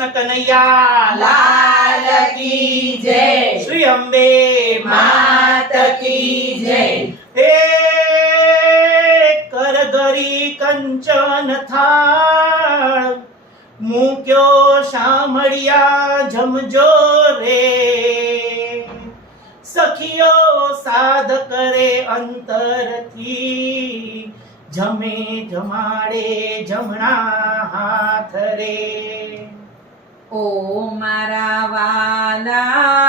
કનૈયા લાલ કી જય શ્રી અંબે માત કી જય હે કરગરી કંચન થાળ મૂક્યો શામળિયા જમજો રે સખીઓ સાધ કરે અંતરથી જમે જમાડે જમણા હાથ રે ઓ મારા વાલા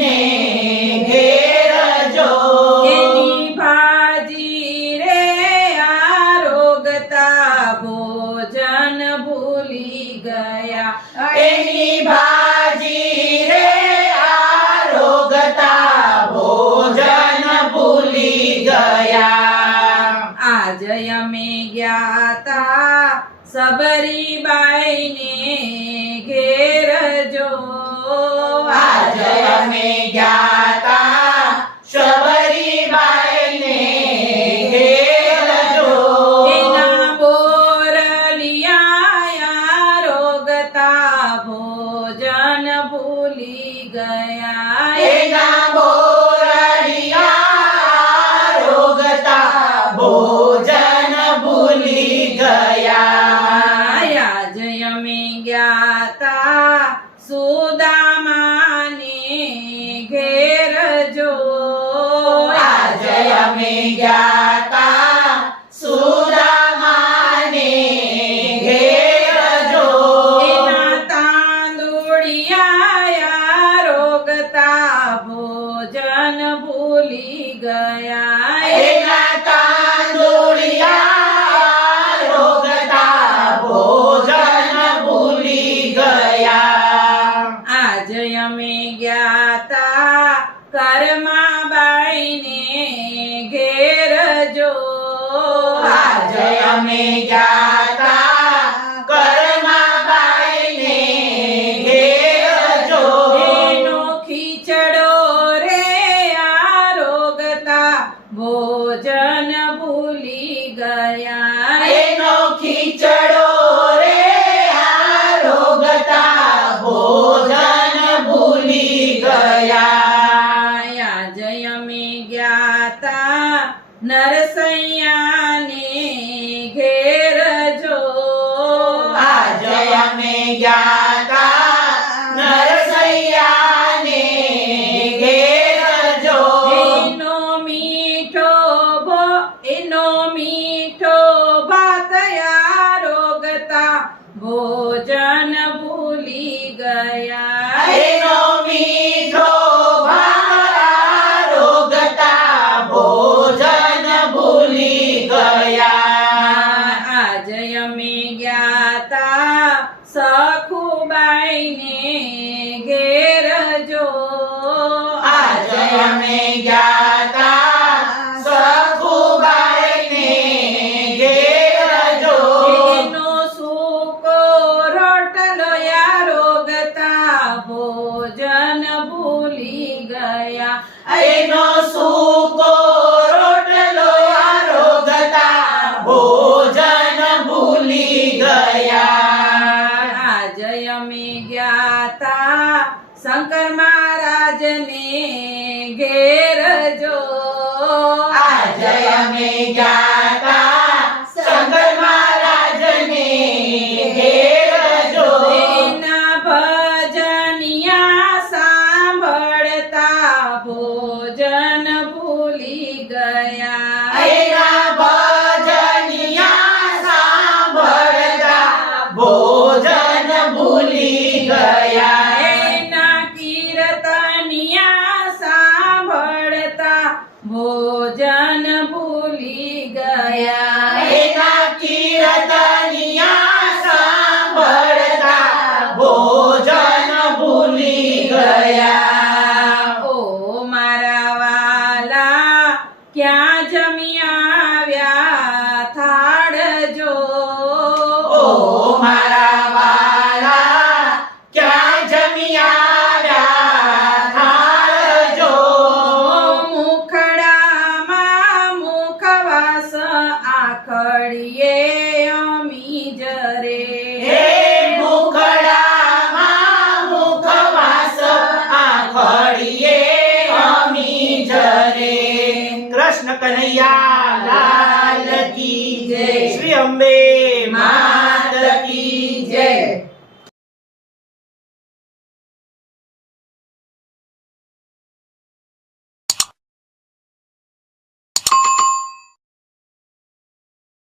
ने भाजी रे आरोगता भोजन गया। भाजी रे आरोगता भोजन भूली गया। आज ज्ञाता सबरी बाई ने मन भूली गया। ना बोरिया रोगता भोजन भूली गया। या आज यमी ज्ञाता सुदामाने घेर जो। या जय में ज्ञाता લઈને ઘેરજો. આજે અમે જાતા में ज्ञाता नरसैया जो। इनो मीठो बो इनो मीठो बात यारोगता भोजन ભૂલી ગયા એનો સૂકો રોટલો આરોગતા ભોજન ભૂલી ગયા આજ અમે ગયા તા શંકર મહારાજને ઘેર જો આજે અમે ગયા તા ભૂલી ગયા. એના કીર્તનિયા સાંભળતા ભોજન ભૂલી ગયા. ઓ મારા વાલા ક્યાં કનૈયા લાલ કી જય. શ્રી અંબે મા